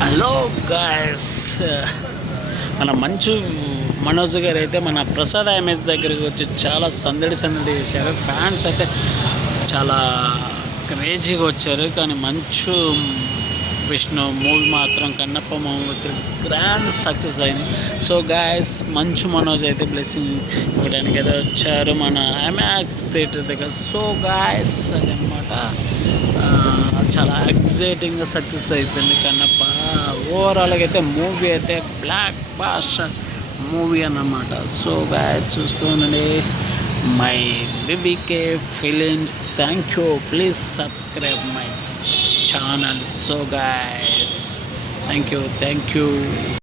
Hello guys. Uh, మన మంచు మనోజ్ గారు అయితే మన ప్రసాద్ ఎంఎస్ దగ్గరికి వచ్చి చాలా సందడి సందడి చేశారు. ఫ్యాన్స్ అయితే చాలా క్రేజీగా వచ్చారు. కానీ మంచు విష్ణు మూవీ మాత్రం కన్నప్ప మూవీ గ్రాండ్ సక్సెస్ అయింది. సో గాయస్ మంచు మనోజ్ అయితే బ్లెస్సింగ్ ఇవ్వడానికి అయితే వచ్చారు మన ఐమాక్స్ థియేటర్ దగ్గర. సో గాయస్ అదనమాట చాలా ఎగ్జైటింగ్గా సక్సెస్ అయిపోయింది కన్నప్ప. ఓవరాల్గా అయితే మూవీ అయితే బ్లాక్ బాస్టర్ మూవీ అన్నమాట. సో గాయస్ చూస్తూ ఉండండి. My BBK films thank you please subscribe my channel so guys thank you thank you